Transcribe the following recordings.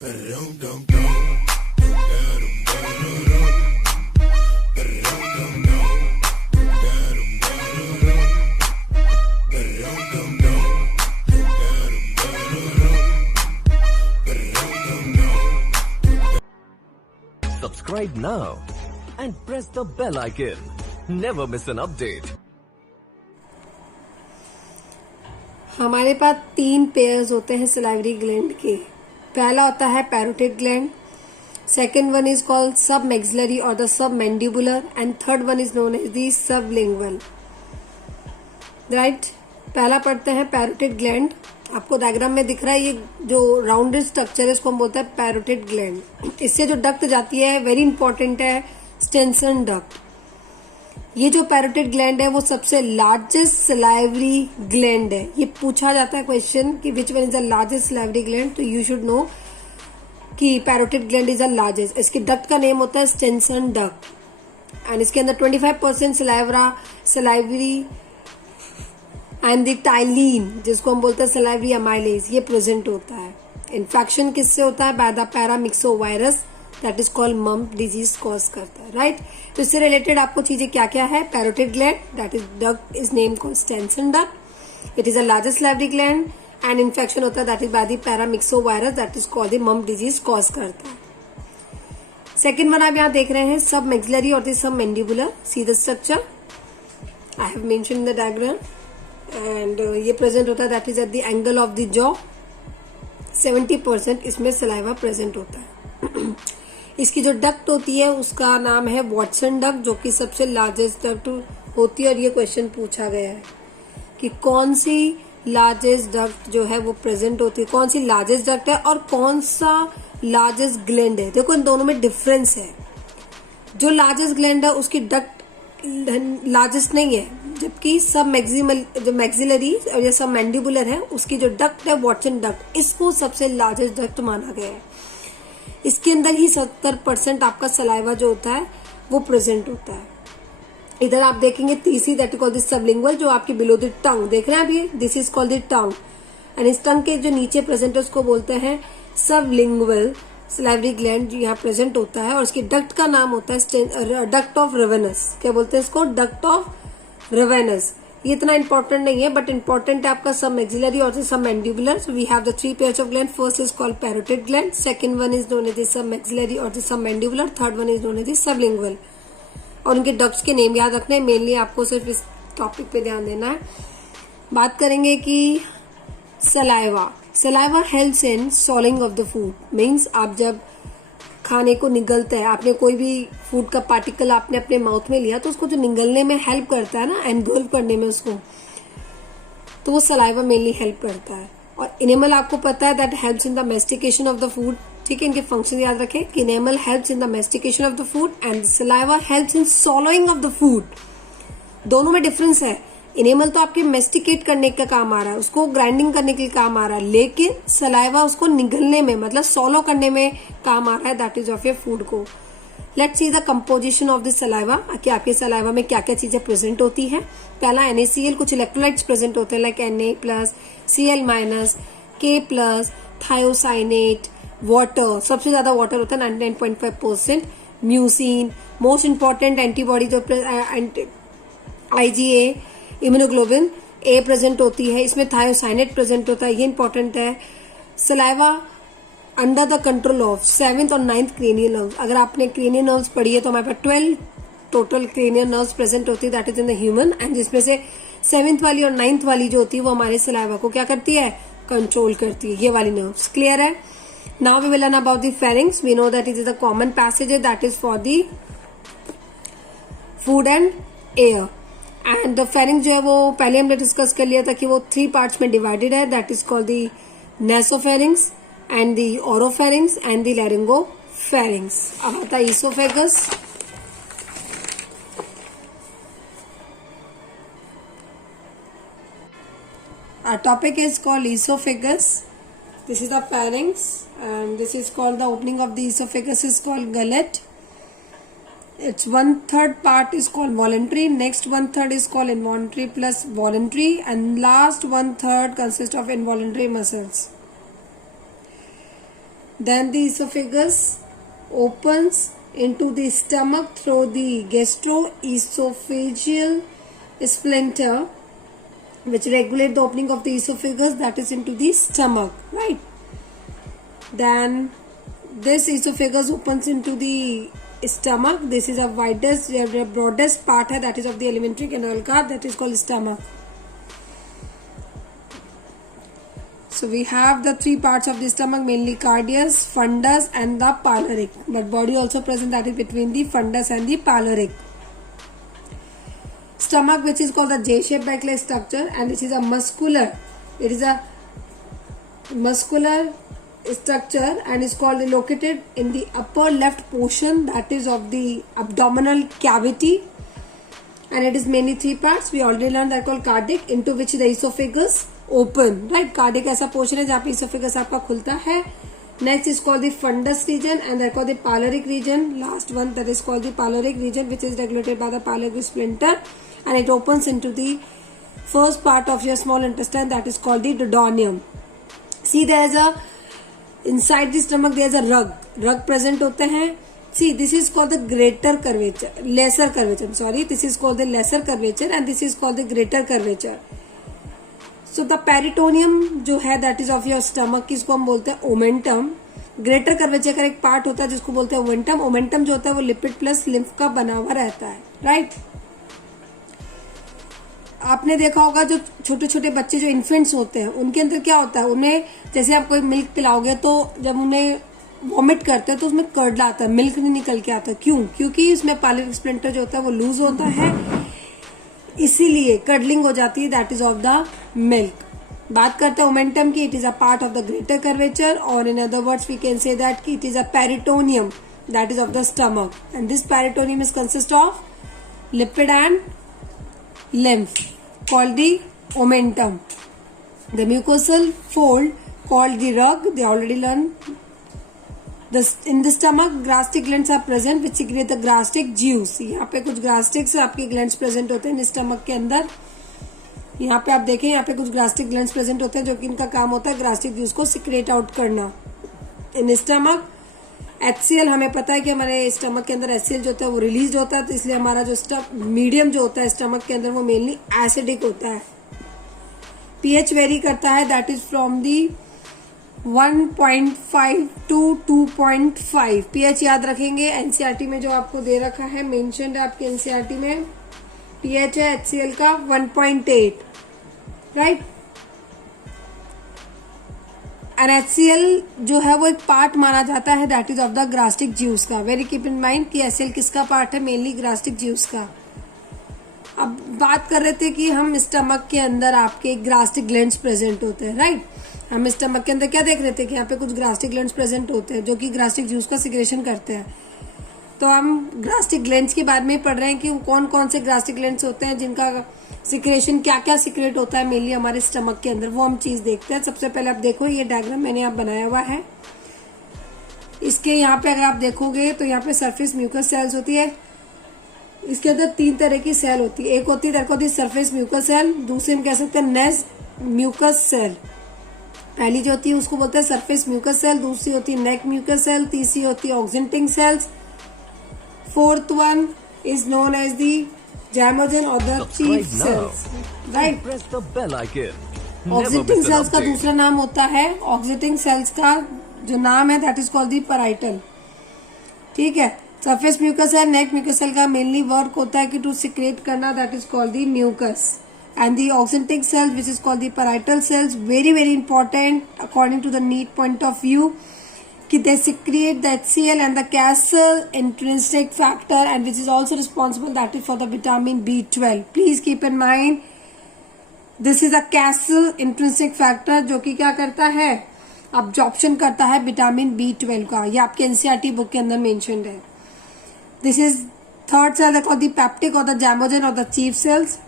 Subscribe now and press the bell icon. Never miss an update. हमारे पास 3 pairs होते हैं salivary gland के। पहला होता है parotid gland, second one is called submaxillary और the submandibular and third one is known as the sublingual. Right, पहला पढ़ते हैं पैरोटिड ग्लैंड। आपको डायग्राम में दिख रहा है, ये जो राउंडेड स्ट्रक्चर है इसको हम बोलते हैं पैरोटिड ग्लैंड। इससे जो डक्ट जाती है वेरी इंपॉर्टेंट है, स्टेंसन डक्ट। ये जो पैरोटिड ग्लैंड है वो सबसे लार्जेस्ट सलाइवरी ग्लैंड है। ये पूछा जाता है क्वेश्चन कि which one is the largest salivary gland, तो यू शुड नो कि parotid gland is the largest. इसके डक्ट का नेम होता है स्टेंसन डक्ट एंड इसके अंदर 25% सलाइवरी एंड द टाइलिन, जिसको हम बोलते हैं सलाइवरी अमाइलेज, ये प्रेजेंट होता है। इन्फेक्शन किससे होता है? By the paramyxovirus, that is called mump disease cause करता है। राइट, तो इससे रिलेटेड आपको चीजें क्या क्या है? Parotid gland, that is duct is name called Stensen duct, it is the largest salivary gland and infection होता है that is by the paramyxovirus, that is called the mump disease cause करता है। Second one आप यहाँ देख रहे हैं सब मैक्सिलरी और सब mandibular. See the structure I have mention the diagram and ये प्रेजेंट होता है that is at the angle of the jaw. 70% इसमें सलाइवा प्रेजेंट होता है। इसकी जो डक्ट होती है उसका नाम है वॉटसन डक्ट, जो कि सबसे लार्जेस्ट डक्ट होती है। और ये क्वेश्चन पूछा गया है कि कौन सी लार्जेस्ट डक्ट जो है वो प्रेजेंट होती है, कौन सी लार्जेस्ट डक्ट है और कौन सा लार्जेस्ट ग्लैंड है। देखो इन दोनों में डिफरेंस है। जो लार्जेस्ट ग्लैंड है उसकी डक्ट लार्जेस्ट नहीं है, जबकि सब मैक्सिलरी और ये सब मैंडिबुलर है उसकी जो डक्ट है वॉटसन डक्ट, इसको सबसे लार्जेस्ट डक्ट माना गया है। इसके अंदर ही 70% आपका सलाइवा जो होता है वो प्रेजेंट होता है। इधर आप देखेंगे तीसरी, that is called the sublingual, जो आपकी बिलो द टंग देख रहे हैं अभी, this is called the tongue and इस टंग के जो नीचे प्रेजेंट है उसको बोलते हैं सबलिंगुअल सलाइवरी ग्लैंड, जो यहाँ प्रेजेंट होता है। और इसकी डक्ट का नाम होता है डक्ट ऑफ रेवेनस। क्या बोलते हैं इसको? Duct of Rivinus. ये इतना इंपॉर्टेंट नहीं है बट इंपॉर्टेंट है आपका सब मैक्सिलरी और submandibular. So we have the 3 pairs of gland. First is called parotid gland, second one is known as submaxillary और submandibular, third one is known as sublingual. और उनके ducts के name याद रखने हैं। Mainly आपको सिर्फ इस टॉपिक पे ध्यान देना है। बात करेंगे कि saliva helps in swallowing of the food. Means आप जब खाने को निगलते हैं, आपने कोई भी फूड का पार्टिकल आपने अपने माउथ में लिया तो उसको जो निगलने में हेल्प करता है ना, एनगल्व करने में उसको, तो वो सलाइवा मेनली हेल्प करता है। और इनेमल आपको पता है that helps in the mastication of the food. ठीक है, इनके फंक्शन याद रखें कि enamel helps in the mastication of the food and saliva helps in सॉलोइंग of the food. दोनों में डिफरेंस है। इनेमल तो आपके मेस्टिकेट करने का काम आ रहा है, उसको ग्राइंडिंग करने के लिए काम आ रहा है, लेकिन सलाइवा उसको निगलने में मतलब सॉलो करने में काम आ रहा है, that is of your food को। Let's see the composition of the saliva, कि आपके सलाइवा में क्या क्या चीजें प्रेजेंट होती है। पहला NaCl, कुछ इलेक्ट्रोलाइट्स प्रेजेंट होते हैं like Na+, Cl-, K+, thiocyanate, water, सबसे ज्यादा वाटर होता है 99.5%, म्यूसिन, मोस्ट इंपॉर्टेंट एंटीबॉडी जो IgA, इम्यूनोग्लोबिन A प्रेजेंट होती है, इसमें थायोसाइनेट प्रेजेंट होता है, ये इंपॉर्टेंट है। Saliva under the control of 7th और 9th क्रेनियल नर्व्स। अगर आपने क्रेनियल नर्व्स पढ़ी है तो हमारे पास 12 टोटल क्रेनियल नर्व्स प्रेजेंट होती है, that is in the human, and जिसमें से 7th वाली और 9th वाली जो होती है वो हमारे सलाइवा को क्या करती है? कंट्रोल करती है, ये वाली नर्व्स। क्लियर है? Now we will learn about the pharynx. We know that it is the common passage that is for the food and air. And the pharynx जो है वो पहले हमने डिस्कस कर लिया था कि वो 3 पार्ट्स में डिवाइडेड है, that is called the nasopharynx and the oropharynx and the laryngopharynx. अब आता है oesophagus. Our topic is called esophagus. This is the pharynx and this is called, the opening of the esophagus is called gullet. Its 1/3 part is called voluntary, next 1/3 is called involuntary plus voluntary, and last 1/3 consists of involuntary muscles. Then the esophagus opens into the stomach through the gastroesophageal sphincter, which regulate the opening of the esophagus, that is into the stomach, right? Then this esophagus opens into the stomach. This is a widest, the broadest part है, that is of the alimentary canal का, that is called stomach. So we have the three parts of the stomach, mainly cardiac, fundus and the pyloric. But body also present, that is between the fundus and the pyloric. Stomach, which is called the J-shaped bag-like structure, and this is a muscular. It is a muscular structure and is called located in the upper left portion, that is of the abdominal cavity. And it is mainly three parts. We already learned that called cardiac, into which the esophagus open, right? Cardiac ऐसा portion है जहाँ पे esophagus आपका खुलता है. Next is called the fundus region and that called the pyloric region. Last one, that is called the pyloric region, which is regulated by the pyloric sphincter, and it opens into the first part of your small intestine, that is called the duodenum. See, there is a inside the stomach there is a rug present होते हैं. See, this is called the greater curvature, lesser curvature. I'm sorry, this is called the lesser curvature and this is called the greater curvature. So the peritoneum जो है that is of your stomach, किसको हम बोलते हैं omentum. Greater curvature का एक part होता है जिसको बोलते हैं ओमेंटम. ओमेंटम जो होता है वो लिपिड प्लस लिम्फ का बना हुआ रहता है, राइट? आपने देखा होगा जो छोटे छोटे बच्चे जो इन्फेंट्स होते हैं उनके अंदर क्या होता है, उन्हें जैसे आप कोई मिल्क पिलाओगे तो जब उन्हें वॉमिट करते हैं तो उसमें कर्ड आता है, मिल्क नहीं निकल के आता. क्यों? क्योंकि उसमें पायलोरिक स्प्लिंटर जो होता है वो लूज होता है, इसीलिए कर्डलिंग हो जाती है, that is of the milk. बात करते हैं ओमेंटम की. It is a part of the greater curvature, और in other words we can say that it is a peritoneum, that is of the stomach. And this peritoneum is consist of lipid and lymph called the omentum. The mucosal fold called the rug, they already learned. In the stomach gastric glands are present which secrete the gastric juice. यहाँ पे कुछ gastric आपके glands present होते हैं stomach के अंदर. यहाँ पे आप देखें, यहाँ पे कुछ gastric glands present होते हैं जो कि इनका काम होता है gastric juice को secrete out करना. In stomach HCl, हमें पता है कि हमारे स्टमक के अंदर HCl जो होता है वो रिलीज होता है, तो इसलिए हमारा जो मीडियम जो होता है स्टमक के अंदर वो मेनली एसिडिक होता है. पीएच वेरी करता है, that is from the 1.5 to 2.5. PH याद रखेंगे, एनसीईआरटी में जो आपको दे रखा है, मेंशन्ड है आपके एनसीईआरटी में. पीएच है HCl का 1.8, राइट? एंड HCl जो है वो एक पार्ट माना जाता है, that is of the gastric juice का. वेरी कीप इन माइंड कि HCl किसका पार्ट है, मेनली ग्रास्टिक ज्यूस का. अब बात कर रहे थे कि हम स्टमक के अंदर आपके ग्रास्टिक ग्लैंड्स प्रेजेंट होते हैं, राइट? हम स्टमक के अंदर क्या देख रहे थे कि यहाँ पे कुछ ग्रास्टिक ग्लैंड्स प्रेजेंट होते हैं जो कि ग्रास्टिक ज्यूस का सिक्रेशन करते हैं. तो हम ग्रास्टिक ग्लैंड्स के बारे में पढ़ रहे हैं कि कौन कौन से ग्रास्टिक ग्लैंड्स होते हैं जिनका सिक्रेशन क्या क्या सिक्रेट होता है मेनली हमारे स्टमक के अंदर, वो हम चीज देखते हैं. सबसे पहले आप देखो, ये डायग्राम मैंने आप बनाया हुआ है. इसके यहाँ पे अगर आप देखोगे तो यहाँ पे सरफेस म्यूकस सेल्स होती है. इसके अंदर तीन तरह की सेल होती है. एक होती है सरफेस म्यूकस सेल, दूसरी हम कह सकते हैं नेस्ट म्यूकस सेल. पहली जो होती है उसको बोलते हैं सरफेस म्यूकस सेल, दूसरी होती है नेक म्यूकस सेल, तीसरी होती है oxyntic cells. Fourth one is known as the zymogen or the chief cells, right? Press the bell icon. Oxyntic cells का दूसरा नाम होता है, ऑक्सीटिंग सेल्स का जो नाम है that is called the parietal. ठीक है? सरफेस म्यूकस है, नेक म्यूकस सेल का मेनली वर्क होता है कि टू सिक्रेट करना, that is called the mucus. And the oxyntic cells which is called the parietal cells, very very important according to the NEET point of view, कि they secrete the HCl and the Castle intrinsic factor, and which is also responsible that is for the vitamin B12. Please keep in mind this is a Castle intrinsic factor जो कि क्या करता है, absorption करता है vitamin B12 का. ये आपके एनसीईआरटी बुक के अंदर मेंशन्ड है. This is third cell called the peptic or the zymogen or the chief cells.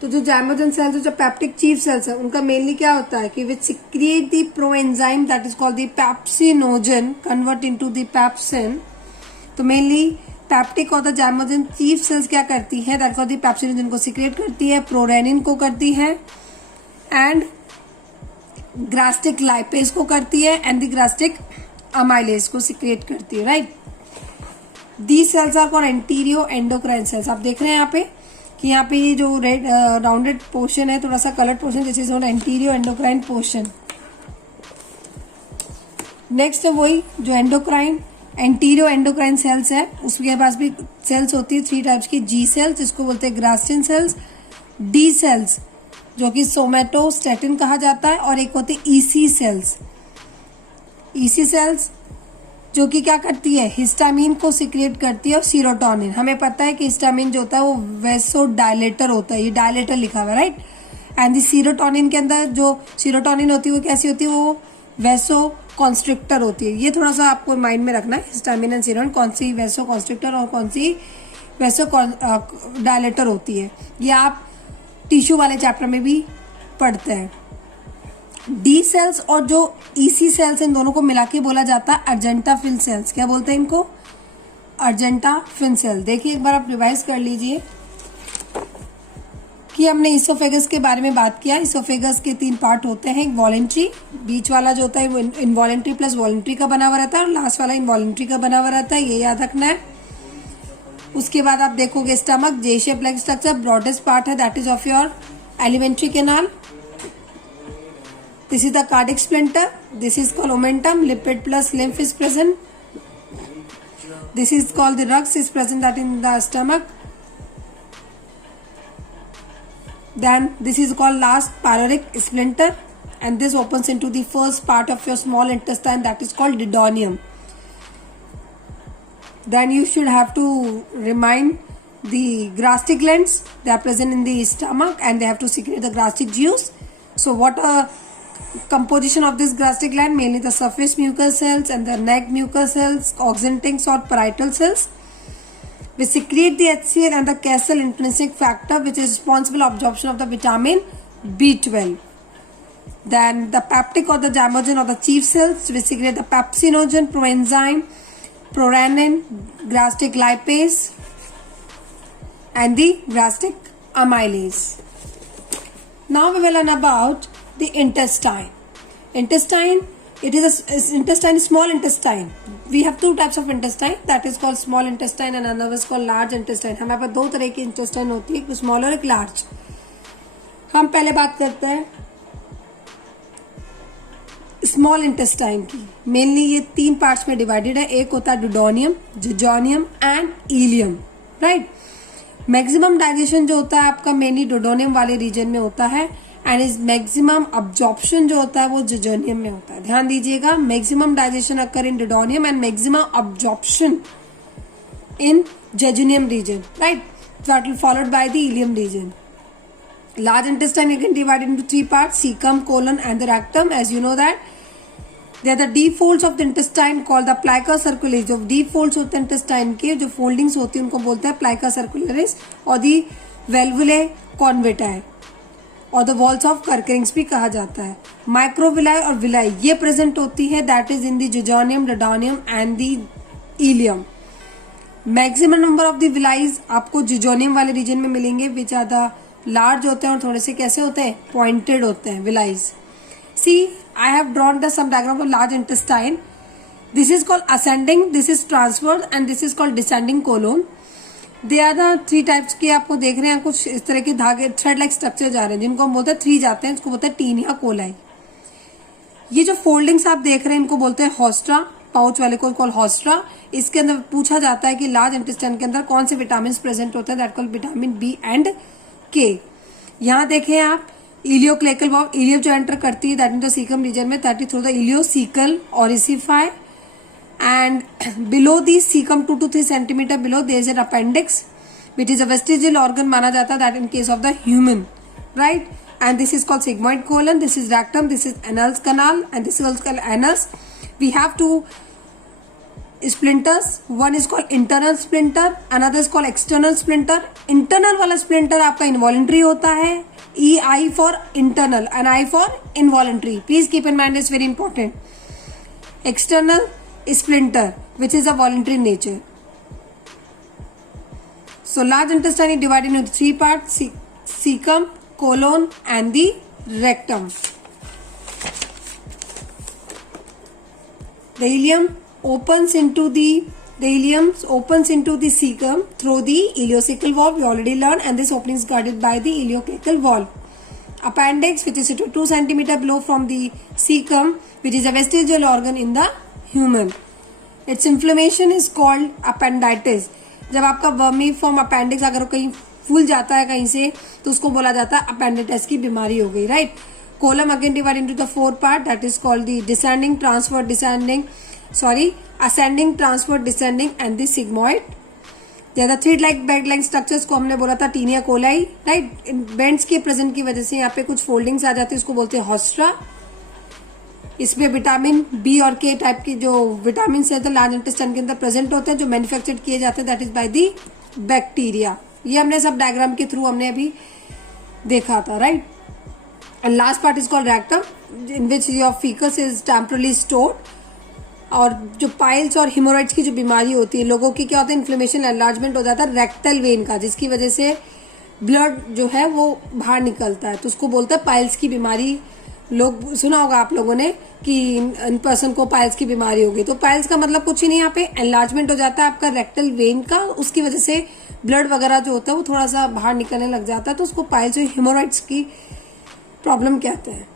तो जो zymogen सेल्स जो पेप्टिक चीफ सेल्स है उनका मेनली क्या होता है कि which secrete the proenzyme that is called the pepsinogen convert into the pepsin. तो mainly peptic or the zymogen chief cells क्या करती है, दैट कॉल्ड द पेप्सिनोजन को सिक्रिएट करती है, प्रोरेनिन को करती है, एंड ग्रास्टिक लाइपेज को करती है एंड द ग्रास्टिक अमाइलेज को सिक्रेट करती है, right. The cells are called enteroendocrine cells. आप देख रहे हैं यहाँ पे कि यहाँ पे ये जो रेड राउंडेड पोर्शन है, थोड़ा सा coloured portion, this is not enteroendocrine portion. Next है वही जो एंटीरियो एंडोक्राइन सेल्स है, उसके पास भी सेल्स होती है 3 टाइप्स की। जी सेल्स जिसको बोलते हैं ग्रास्टिन सेल्स, डी सेल्स जो कि सोमेटोस्टेटिन कहा जाता है, और एक होती है ईसी सेल्स। ईसी सेल्स जो कि क्या करती है, हिस्टामिन को सिक्रेट करती है, और सीरोटोनिन। हमें पता है कि हिस्टामिन जो होता है वो वेसो डायलेटर होता है, ये डायलेटर लिखा हुआ है, राइट। एंड दी सीरोटोनिन के अंदर जो सीरोटोनिन होती है वो कैसी होती है, वो वेसो कॉन्स्ट्रिक्टर होती है। ये थोड़ा सा आपको माइंड में रखना है, हिस्टामिन एंड सीरोटोनिन कौन सी वेसो कॉन्स्ट्रिक्टर और कौन सी वेसो डायलेटर होती है। ये आप टिश्यू वाले चैप्टर में भी पढ़ते हैं। डी सेल्स और जो ईसी सेल्स, इन दोनों को मिला के बोला जाता है अर्जेंटाफिन सेल्स। क्या बोलते हैं इनको, अर्जेंटाफिन सेल। देखिए एक बार आप रिवाइज कर लीजिए कि हमने इसोफेगस के बारे में बात किया। इसोफेगस के 3 पार्ट होते हैं, एक वॉलेंट्री, बीच वाला जो होता है वो इनवॉलेंट्री प्लस वॉलेंट्री का बना हुआ रहता है, और लास्ट वाला इनवॉलेंट्री का बना हुआ रहता है, ये याद रखना है। उसके बाद आप देखोगे stomach, J shape like structure, broadest part है, that is of your alimentary canal. This is the cardiac splinter. This is called omentum. Lipid plus lymph is present. This is called the rux is present that in the stomach. Then this is called last pyloric splinter, and this opens into the first part of your small intestine, that is called duodenum. Then you should have to remind the gastric glands. They are present in the stomach and they have to secrete the gastric juice. So what are composition of this gastric gland? Mainly the surface mucous cells and the neck mucous cells, oxygentic or parietal cells. We secrete the HCl and the Kessel intrinsic factor, which is responsible for absorption of the vitamin B12. Then the peptic or the zymogen or the chief cells, we secrete the pepsinogen, proenzyme, prorenin, gastric lipase, and the gastric amylase. Now we will learn about the intestine. Intestine, it is intestine is small intestine. We have 2 types of intestine, that is called small intestine and another is called large intestine. हमारे पास 2 तरह की intestine होती है, एक small और एक large. हम पहले बात करते हैं स्मॉल इंटेस्टाइन की। मेनली ये 3 पार्ट्स में डिवाइडेड है, एक होता है duodenum, jejunum and ileum, right. Maximum digestion जो होता है आपका मेनली डुडोनियम वाले रीजन में होता है, एंड इज मैक्सिमम अब्जॉर्प्शन जो होता है वो जिजोनियम में होता है। ध्यान दीजिएगा, maximum digestion occur in duodenum and maximum absorption in jejunum region, right. That will followed by the ileum region. Large intestine you can divide into 3 parts: cecum, colon, and the rectum. As you know that they are the deep folds of the intestine called the plica circularis. जो deep folds होते हैं intestine के, जो foldings होती हैं उनको बोलते हैं plica circularis, और the valvulae convitae और the walls of Kercherings भी कहा जाता है. Microvilli और villi ये present होती है, that is in the jejunium, duodenum and the ileum. Maximum number of the villi आपको jejunium वाले region में मिलेंगे, which are the लार्ज होते हैं और थोड़े से कैसे होते हैं, पॉइंटेड होते हैं villi. See I have drawn the some diagram of large intestine. This is called ascending, this is transverse and this is called descending colon. They are the 3 types के आपको देख रहे हैं, कुछ इस तरह के धागे थ्रेड लाइक स्ट्रक्चर जा रहे हैं जिनको हम बोलते हैं 3 जाते हैं, उसको बोलते हैं टीन या कोलाई. ये जो फोल्डिंग्स आप देख रहे हैं इनको बोलते हैं हॉस्ट्रा, पाउच वाले को कॉल हॉस्ट्रा. इसके अंदर पूछा जाता है कि लार्ज इंटेस्टाइन के अंदर कौन से विटामिन प्रेजेंट होते हैं, that called vitamin B and K. यहाँ देखें आप इलियोक्लेकल वॉल्व, इलियो जो एंटर करती है that in the caecum region में, that is through the ileocaecal ऑरिसिफाई, and below the caecum 2 to 3 centimetre below there is an appendix which is a vestigial organ माना जाता है, that in case of the human, right. And this is called sigmoid colon, this is rectum, this is anals canal and this is also called anals. We have two splinters. One is called internal splinter, another is called external splinter. Internal वाला splinter आपका involuntary होता है, I for internal and I for involuntary. Please keep in mind, it's very important. External splinter which is a voluntary nature. So large intestine is divided into 3 parts: cecum, colon and the rectum. The ileum opens into the cecum through the ileocecal valve. We already learned, and this opening is guarded by the ileocecal valve. Appendix, which is situated 2 cm below from the cecum, which is a vestigial organ in the human. Its inflammation is called appenditis. जब आपका vermiform appendix अगर कहीं फूल जाता है कहीं से, तो उसको बोला जाता है अपेंडिटाइटिस की बीमारी हो गई, right. Colon again divide into the 4 part, that is called the ascending, transverse, descending and the sigmoid. The other thread-like bag-like structures को हमने बोला था टीनिया कोलाई, राइट. इन बेंड्स के प्रेजेंट की वजह से यहाँ पे कुछ फोल्डिंग्स आ जाती है, उसको बोलते हैं हॉस्ट्रा. इसमें विटामिन बी और के टाइप की जो विटामिन है तो लार्ज इंटेस्टाइन के अंदर प्रेजेंट होते हैं, जो मैन्युफैक्चर किए जाते हैं, that is by the bacteria. ये हमने सब डायग्राम के थ्रू हमने अभी देखा था, right. And last part is called rectum, in which your faeces is temporarily stored. और जो पाइल्स और हिमोराइड्स की जो बीमारी होती है लोगों की, क्या होता है, इन्फ्लेमेशन एनलार्जमेंट हो जाता है रेक्टल वेन का, जिसकी वजह से ब्लड जो है वो बाहर निकलता है, तो उसको बोलते हैं पाइल्स की बीमारी. लोग सुना होगा आप लोगों ने कि इन पर्सन को पाइल्स की बीमारी होगी. तो पाइल्स का मतलब कुछ ही नहीं, यहाँ पे एनलार्जमेंट हो जाता है आपका रेक्टल वेन का, उसकी वजह से ब्लड वगैरह जो होता है वो थोड़ा सा बाहर निकलने लग जाता है, तो उसको पाइल्स और हिमोराइड्स की प्रॉब्लम कहते हैं.